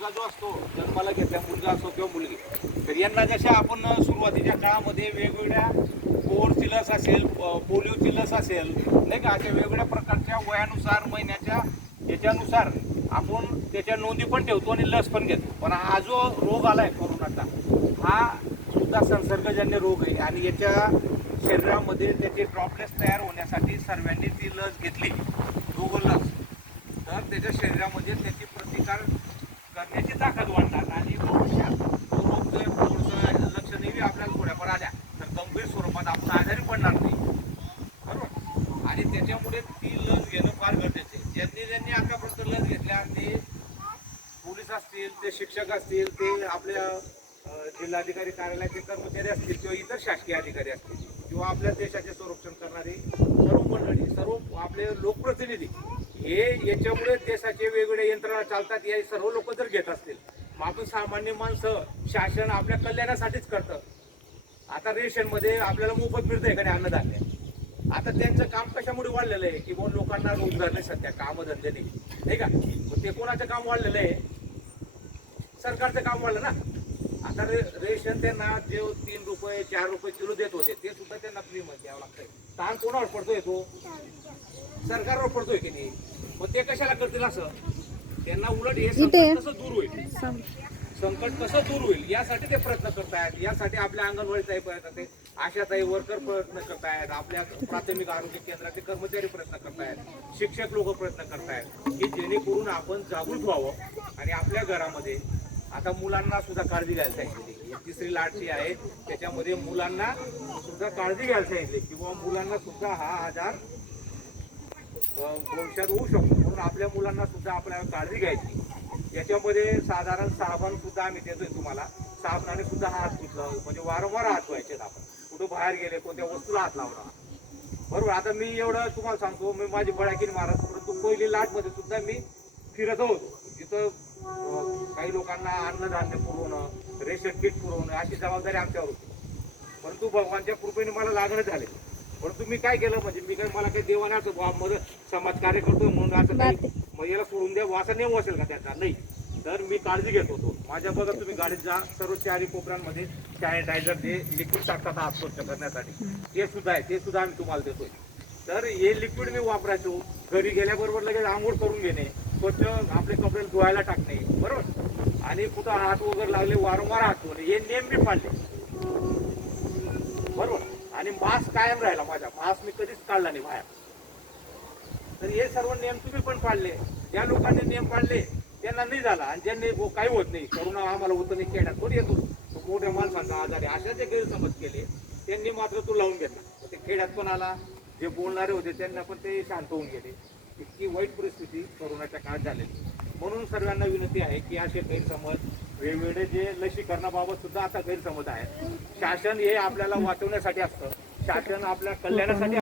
मुलगा जो असतो जन्माला घेतल्या मुलगा असो किंवा मुलगी, तर यांना जशा आपण सुरुवातीच्या काळामध्ये वेगवेगळ्या कोविडची लस असेल, पोलिओची लस असेल, नाही का, अशा वेगवेगळ्या प्रकारच्या वयानुसार महिन्याच्या याच्यानुसार आपण त्याच्या नोंदी पण ठेवतो आणि लस पण घेतो. पण हा जो रोग आलाय कोरोनाचा, हा सुद्धा संसर्गजन्य रोग आहे आणि याच्या शरीरामध्ये त्याचे ड्रॉपलेट्स तयार होण्यासाठी सर्वांनी ती लस घेतली, दोघं लस, तर त्याच्या शरीरामध्ये त्याची प्रतिकार करण्याची ताकद वाढणार आणि भविष्यात तो रोग जर थोडंसं लक्षणेही आपल्याला थोड्याफार आल्या तर गंभीर स्वरूपात आपण आजारी पडणार नाही, बरोबर. आणि त्याच्यामुळे ती लस घेणं फार गरजेचं आहे. ज्यांनी आतापर्यंत लस घेतल्या ते पोलीस असतील, ते शिक्षक असतील, ते आपल्या जिल्हाधिकारी कार्यालयाचे कर्मचारी असतील किंवा इतर शासकीय अधिकारी असतील किंवा आपल्या देशाचे संरक्षण करणारे सर्व मंडळी, सर्व आपले लोकप्रतिनिधी, हे याच्यामुळे देशाचे वेगवेगळे यंत्रणा चालतात. या सर्व लोक जर घेत असतील, मग आपण सामान्य माणसं, शासन आपल्या कल्याणासाठीच करतं. आता रेशनमध्ये आपल्याला मोफत मिळतंय का नाही अन्नधान्य, आता त्यांचं काम कशामुळे वाढलेलं आहे की बुवा लोकांना रोजगार नाही, सध्या कामधंदे नाही का. मग ते कोणाचं काम वाढलेलं आहे? सरकारचं काम वाढलं ना. आता रेशन त्यांना जे 3 रुपये 4 रुपये किलो देत होते ते सुद्धा त्यांना फ्री मध्ये द्यावं लागतंय. ताण कोणावर पडतोय? तो सरकारवर पडतोय की नाही. मग ते कशाला करतील असं? त्यांना उलट हे संकट कसं दूर होईल, संकट कसं दूर होईल यासाठी ते प्रयत्न करतायत. यासाठी आपल्या अंगणवाडीचाही प्रयत्न करते, आशाताई वर्कर प्रयत्न करतायत, आपल्या प्राथमिक आरोग्य केंद्राचे कर्मचारी प्रयत्न करतायत, शिक्षक लोक प्रयत्न करतायत की जेणेकरून आपण जागृत व्हावं आणि आपल्या घरामध्ये आता मुलांना सुद्धा काळजी घ्यायला सांगितली. 3री लाट जी आहे त्याच्यामध्ये मुलांना सुद्धा काळजी घ्यायला सांगितली किंवा मुलांना सुद्धा हा आजार भविष्यात होऊ शकतो, म्हणून आपल्या मुलांना सुद्धा आपल्याला काळजी घ्यायची. याच्यामध्ये साधारण साबण सुद्धा आम्ही देतोय तुम्हाला. साबणाने सुद्धा हात धुतलं म्हणजे वारंवार हात धुवायचे. आपण कुठं बाहेर गेले कोणत्या वस्तूला हात लावला, बरोबर. आता मी एवढं तुम्हाला सांगतो, मी माझी बळाकीन मारत, परंतु पहिली लाट मध्ये सुद्धा मी फिरत होतो जिथं काही लोकांना अन्नधान्य पुरवणं, रेशन किट पुरवणं अशी जबाबदारी आमच्यावर होती. परंतु भगवानच्या कृपेने मला लागणं झाले. परंतु मी काय केलं म्हणजे मी मला काही देवाने असं समाजकार्य करतोय म्हणून असं काही याला सोडून द्या असा नियम असेल का त्याचा? नाही. तर मी काळजी घेत होतो. माझ्या बघा तुम्ही गाडीत जा, सर्व 4 कोपऱ्यांमध्ये सॅनिटायझर जे लिक्विड टाकतात हात स्वच्छ करण्यासाठी ते सुद्धा आहे, ते सुद्धा आम्ही तुम्हाला देतोय. तर हे लिक्विड मी वापरायचो. घरी गेल्याबरोबर लगेच आंघोळ करून घेणे, स्वच्छ आपले कपडे धुवायला टाकणे, बरोबर. आणि कुठं हात वगैरे लागले वारंवार हात धुवणे, हे नियम मी पाळले, बरोबर. आणि मास्क कायम राहिला माझा, मास्क मी कधीच काढला नाही बाहेर. तर हे सर्व नियम तुम्ही पण पाळले. ज्या लोकांनी नियम पाळले त्यांना नाही झाला आणि ज्यांनी काही होत नाही, करोना आम्हाला होतं नाही, खेड्यात थोडी येतो, मोठ्या माणसांचा आजार आहे अशा जे गैरसमज केले त्यांनी मात्र तो लावून घेतला. ते खेड्यात पण आला, जे बोलणारे होते त्यांना पण ते शांत होऊन गेले. इतकी वाईट परिस्थिती करोनाच्या काळात झालेली. म्हणून सर्वांना विनंती आहे की असे गैरसमज, वेगवेगळे जे लसीकरणाबाबत सुद्धा आता गैरसमज आहेत, शासन हे आपल्याला वाचवण्यासाठी असतं, शासन आपल्या कल्याणासाठी